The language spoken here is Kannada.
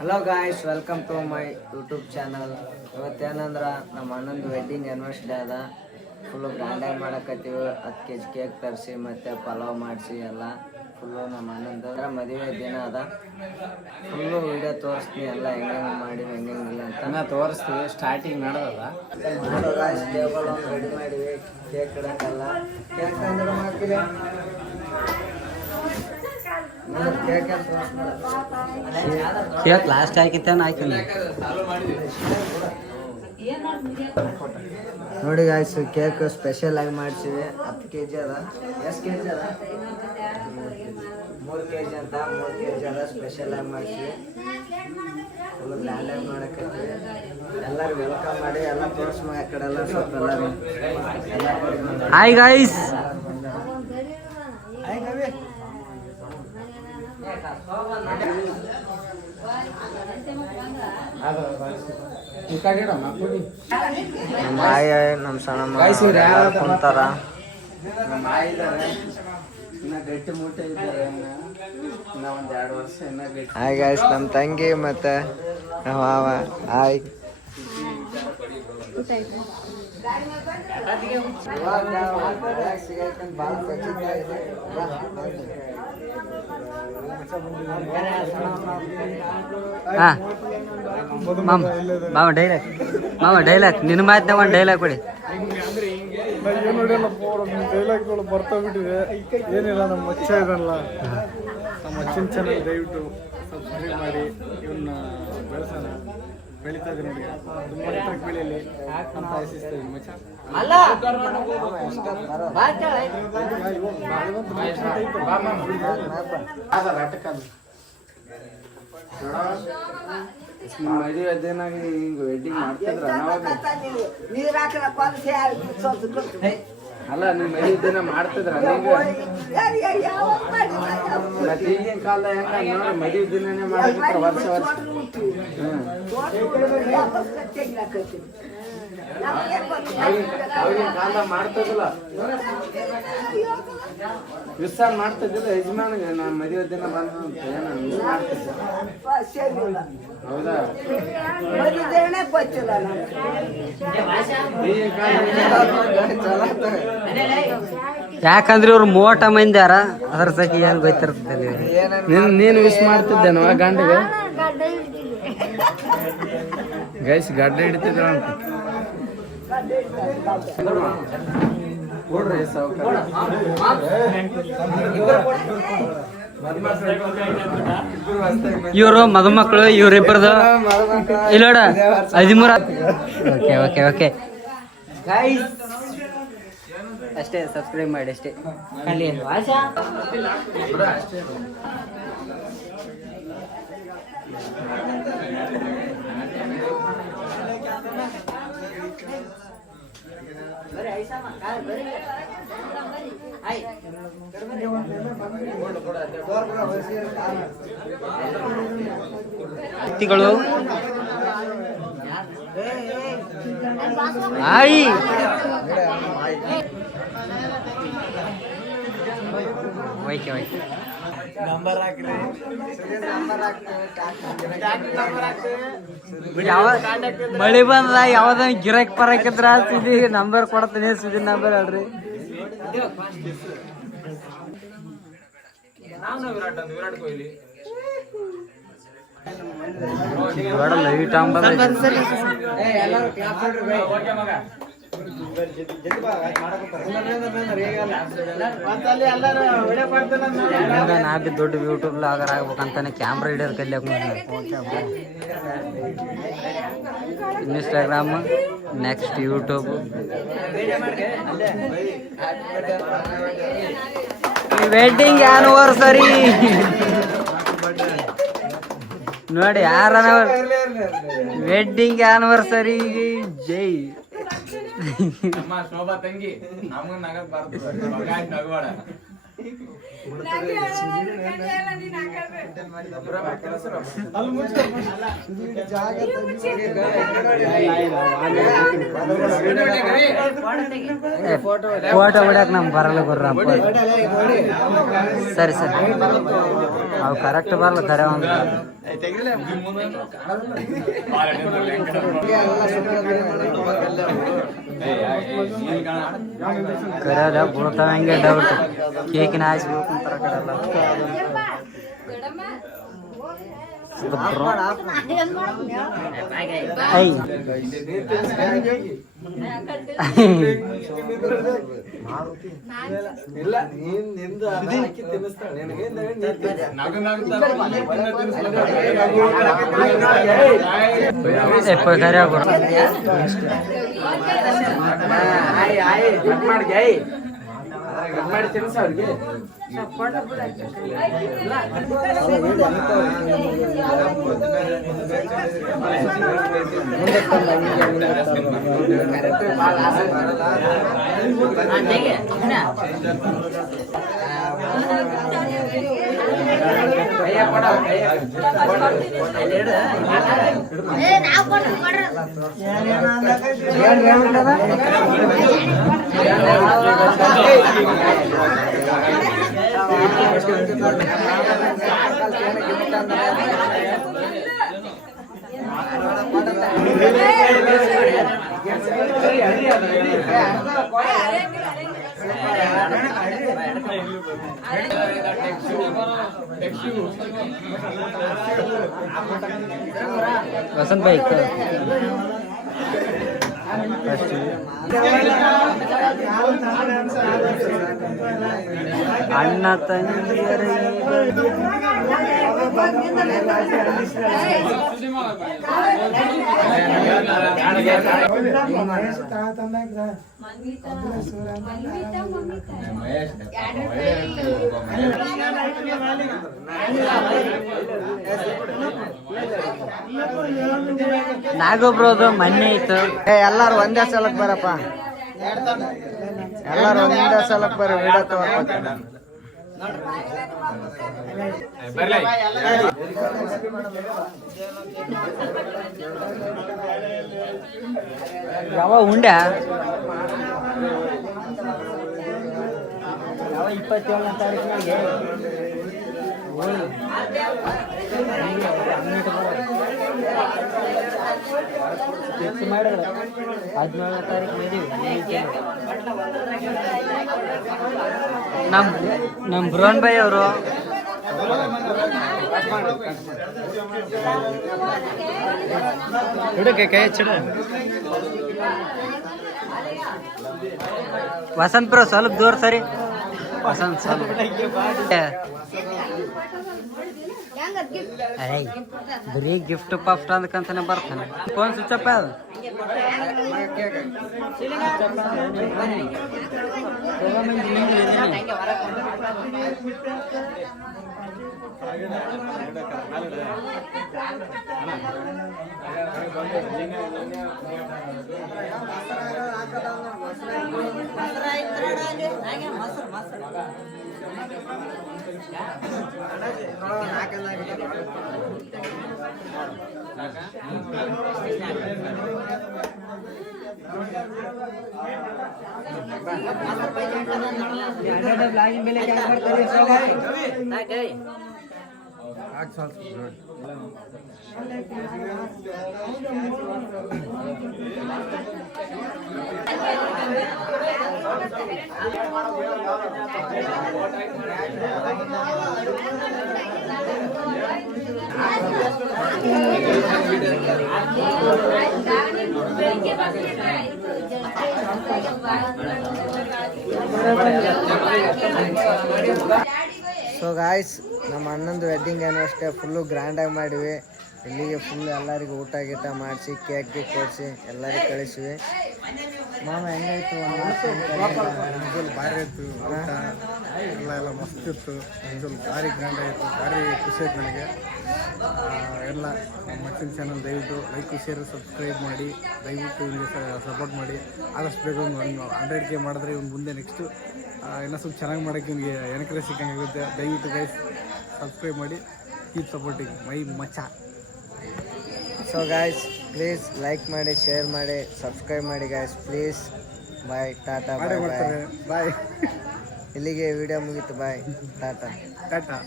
Hello guys, welcome to my YouTube channel. ಇವತ್ತೇನಂದ್ರೆ ನಮ್ಮ ಅಣ್ಣಂದು ವೆಡ್ಡಿಂಗ್ ಆ್ಯನಿವರ್ಸರಿ ಅದ. ಫುಲ್ಲು ಗ್ರ್ಯಾಂಡಾಗಿ ಮಾಡಕತ್ತೀವಿ. 10 kg ಕೇಕ್ ತರಿಸಿ ಮತ್ತು ಪಲಾವ್ ಮಾಡಿಸಿ ಎಲ್ಲ ಫುಲ್ಲು ನಮ್ಮ ಅಣ್ಣಂದು ಮದುವೆ ದಿನ ಅದ. ಫುಲ್ಲು ವೀಡಿಯೋ ತೋರಿಸ್ತೀನಿ ಎಲ್ಲ ಹೆಂಗೆ ಮಾಡಿ ಹೆಂಗಿಲ್ಲ ಅಂತ ತೋರಿಸ್ತೀವಿ. ಸ್ಟಾರ್ಟಿಂಗ್ ನಡೆದದ ಗಾಯ್ಸ್. ಟೇಬಲ್ ಒಂದು ರೆಡಿ ಮಾಡಿವಿ, ಕೇಕ್ ಇಡೋಕ್ಕಲ್ಲ. ಕೇಕ್ ಅಂದ್ರೆ ಮಾಡ್ತೀವಿ, ಕೇಕ್ ಲಾಸ್ಟ್ ಹಾಕಿತ್ತೇನು ಹಾಕಿಲ್ಲ ನೋಡಿ ಗಾಯ್ಸ್. ಕೇಕ್ ಸ್ಪೆಷಲ್ ಆಗಿ ಮಾಡಿಸಿವಿ. 10 kg ಅದ. ಎಷ್ಟು kg ಅದ? 3 kg ಅಂತ. 3 kg ಅದ. ಸ್ಪೆಷಲ್ ಆಗಿ ಮಾಡಿಸಿವಿ. ಫುಲ್ ಗ್ರ್ಯಾಂಡಾಗಿ ಮಾಡಕತ್ತೀವಿ. ಎಲ್ಲರೂ ವೆಲ್ಕಮ್ ಮಾಡಿ ಎಲ್ಲ ತೋರಿಸ್ ಆ ಕಡೆ ಎಲ್ಲ ಸ್ವಲ್ಪ ಎಲ್ಲರೂ ಹಾಯ್ ಗಾಯ್ಸ್. ನಮ್ಮ ಆಯ ನಮ್ಮ ಸಣ್ಣ ಕುಂತಾರ. ಹಾಯ್ ಗಾಯ್ಸ್, ನಮ್ಮ ತಂಗಿ ಮತ್ತೆ ನಮ್ಮ ಮಾವ. ಹಾಯ್. ಮಾಮ ಡೈಲಾಗ್ ನಿನ್ನ ಮಾತನ್ನ ಒಂದು ಡೈಲಾಗ್ ಕೊಡಿ. ಏನು ನೋಡಿಲ್ಲ ಡೈಲಾಗ್ಗಳು ಬರ್ತಾಬಿಟ್ಟಿದೆ. ಏನಿಲ್ಲ, ನಮ್ಮ ಮಚ್ಚ ಇದಲ್ಲ, ನಮ್ಮ ಮಚ್ಚಿನ ಚಾನಲ್ ದಯವಿಟ್ಟು ಸಬ್ಸ್ಕ್ರೈಬ್ ಮಾಡಿ. ಇವನ್ನ ಬೆಳೆಸೋಣ, ಬೆಳೀತಾ ಇದೆ ನೋಡಿ. ತುಂಬ ಎತ್ತರಕ್ಕೆ ಬೆಳೆಯಲಿ ಅಂತ ಆಶಿಸ್ತೀವಿ. ಮಚ್ಚ ಮದುವೆ ದಿನಾಗಿ ಹಿಂಗೆ ವೆಡ್ಡಿಂಗ್ ಮಾಡ್ತಿದ್ರ ಅಲ್ಲ, ನೀವು ಮದುವೆ ದಿನ ಮಾಡ್ತಿದ್ರ ಮತ್ತೆ ಈಗಿನ ಕಾಲದಾಗ ಹೆಂಗ ನೋಡಿ ಮದುವೆ ದಿನನೇ ಮಾಡ್ತಿದ್ರ ವರ್ಷ ವರ್ಷ. ಅವಾಗಿನ ಕಾಲದಾಗ ಮಾಡ್ತದಿಲ್ಲ, ವಿಸ್ತಾರ ಮಾಡ್ತಿದ್ದಿಲ್ಲ. ಯಜಮಾನಿಗೆ ನಾನು ಮದುವೆ ದಿನ ಬಂದ ಏನ ಮಿಸ್ ಮಾಡ್ತಿದ್ದೆ. ಹೌದಾ? ಯಾಕಂದ್ರೆ ಇವ್ರು ಮೋಟ ಮಂದ್ಯಾರ, ಅದ್ರ ಸಖಿ ಏನ್ ಗೊತ್ತಿರ್ತದೆ. ನೀನು ವಿಶ್ ಮಾಡ್ತಿದ್ದೇನವ ಗಂಡಿಗೆ? ಗೈಸ್ ಗಡ್ಡ ಹಿಡಿತಿದ್ರ ಅಂತ ಕೊಡ್ರಿ ಸಾವುಕಾರ. ಇವರು ಮದುಮಕ್ಕಳು, ಇವ್ರಿಬ್ಬರದು ಇಲ್ಲೋಡ 13. ಓಕೆ ಓಕೆ ಓಕೆ ಗೈಸ್, ಅಷ್ಟೇ. ಸಬ್ಸ್ಕ್ರೈಬ್ ಮಾಡಿ ಅಷ್ಟೇ. ಅಲ್ಲಿ ವ್ಯಕ್ತಿಗಳು ಆಯಿ ವೈಕೆ ವೈಕೆ ಮಳಿ ಬಂದ ಯಾವ್ದ ಗಿರಾಕಿ ಪರಕಿದ್ರ ಸುದ್ದಿ ನಂಬರ್ ಕೊಡ್ತೀನಿ. ಸುದ್ದಿ ನಂಬರ್ ಹೇಳ್ರಿ. ಲೈಟ್ ನಾ ಬಿ ದೊಡ್ಡ ಯೂಟ್ಯೂಬ್ ಲಾಗರ್ ಆಗ್ಬೇಕಂತಾನೆ ಕ್ಯಾಮ್ರಾ ಹಿಡಿಯೋದು ಕಲಿಯಾಕ. Instagram, next YouTube. Wedding anniversary ನೋಡಿ, ಯಾರ ವೆಡ್ಡಿಂಗ್ ಆನಿವರ್ಸರಿ ಜೈ. ಶೋಭಾ ತಂಗಿ ನಮಗ್ ನಗದ್ ಬರ್ತದ. ಫೋಟೋ ಹೊಡ್ಯಾಕ ನಮ್ಗೆ ಬರಲ್ಲ ಗುರ್ರ ಸರಿ ಸರಿ ಅವು ಕರೆಕ್ಟ್ ಬರಲ್ಲ ತರ ಒಂದು ಕರೆಯಲ್ಲ ಬಿಡ್ತಾವ ಹಂಗೆ ಡೌಟ್ ಕೇಕಿನ ಆಯ್ಸಿ ಬೀಳ್ಕೊಂತಾರ ಕಡೆಲ್ಲ ಇಲ್ಲ ನೀನ್ ನಿಂದು ಹಾಕಿ ತಿನ್ನಿಸ್ತಾಳೆ ಮಾಡಿ ತಿನ್ಸ ಅವ್ರಿಗೆ ವಸಂತ್ ಭಾई ಅಣ್ಣ ತಂಗಿಯರ ನಾಗೊಬ್ರದು ಮೊನ್ನೆ ಇತ್ತು. ಎಲ್ಲಾರು ಒಂದೇ ಸಲಕ್ ಬರಪ್ಪ, ಎಲ್ಲಾರು ಒಂದೇ ಸಲಕ್ ಬರ ವಿಡಿಯೋ ತಗೋಬೇಕು. ಯಾವ ಉಂಡ ಯಾವ 27ನೇ ತಾರೀಕಿನಾಗೆ ಫಿಕ್ಸ್ ಮಾಡಿದ್ರೆ 17ನೇ ತಾರೀಕು ಮದುವೆ. ನಮ್ಮ ಬ್ರೋನ್ ಭಾಯ್ ಅವರು ಕೈ ಹಚ್ಚಿಡ ವಸಂತ್ ಬ್ರೋ ಸ್ವಲ್ಪ ದೂರ ಸರಿ. ವಸಂತ್ ಸ್ವಲ್ಪ ಬರೀ ಗಿಫ್ಟ್ ಪಫ್ಟ್ ಅಂದಕ್ಕಂತಾನೆ ಬರ್ತಾನೆ. ಫೋನ್ ಸ್ವಿಚ್ ಅಪ್ ಅದು. ಸೊ ಗಾಯ್ಸ್, ನಮ್ಮ ಅಣ್ಣಂದು ವೆಡ್ಡಿಂಗ್ ಆ್ಯನಿವರ್ಸರಿ ಫುಲ್ಲು ಗ್ರ್ಯಾಂಡಾಗಿ ಮಾಡಿವಿ. ಇಲ್ಲಿಗೆ ಫುಲ್ ಎಲ್ಲರಿಗೂ ಊಟ ಗೀಟ ಮಾಡಿಸಿ ಕೇಕ್ ಕೊಡಿಸಿ ಎಲ್ಲರಿಗೂ ಕಳಿಸಿವಿ. ಮಾಮ ಹೆಂಗಾಯ್ತು? ಭಾರಿ ಇತ್ತು. ಎಲ್ಲ ಮಸ್ತ್ ಇತ್ತು. ಸ್ವಲ್ಪ ಭಾರಿ ಗ್ರ್ಯಾಂಡ್ ಆಯಿತು, ಭಾರಿ ಖುಷಿ ಆಯ್ತು ನನಗೆ. ಎಲ್ಲ ನಮ್ಮ ಮಚ್ಚಿನ ಚಾನಲ್ ದಯವಿಟ್ಟು ಲೈಕ್ ಶೇರ್ ಸಬ್ಸ್ಕ್ರೈಬ್ ಮಾಡಿ, ದಯವಿಟ್ಟು ಇವನಿಗೆ ಸಪೋರ್ಟ್ ಮಾಡಿ. ಆದಷ್ಟು ಬೇಗ ಒಂದು 100K ಮಾಡಿದ್ರೆ ಇವ್ನು ಮುಂದೆ ನೆಕ್ಸ್ಟು ಇನ್ನೂ ಸ್ವಲ್ಪ ಚೆನ್ನಾಗಿ ಮಾಡೋಕ್ಕೆ ಇವನಿಗೆ ಎನ್ಕರೇಜ್ ಸಿಕ್ಕಂಗಾಗುತ್ತೆ. ದಯವಿಟ್ಟು ಗೈಸ್ ಸಬ್ಸ್ಕ್ರೈಬ್ ಮಾಡಿ, ಕೀಪ್ ಸಪೋರ್ಟಿಂಗ್ ಮೈ ಮಚ್ಚ. ಸೊ ಗಾಯ್ಸ್ ಪ್ಲೀಸ್ ಲೈಕ್ ಮಾಡಿ, ಶೇರ್ ಮಾಡಿ, ಸಬ್ಸ್ಕ್ರೈಬ್ ಮಾಡಿ ಗಾಯ್ಸ್ ಪ್ಲೀಸ್. ಬಾಯ್, ಟಾಟಾ, ಬಾಯ್ ಬಾಯ್. ಬಾಯ್. ಇಲ್ಲಿಗೆ ವಿಡಿಯೋ ಮುಗೀತು. ಬಾಯ್, ಟಾಟಾ. ಟಾಟಾ.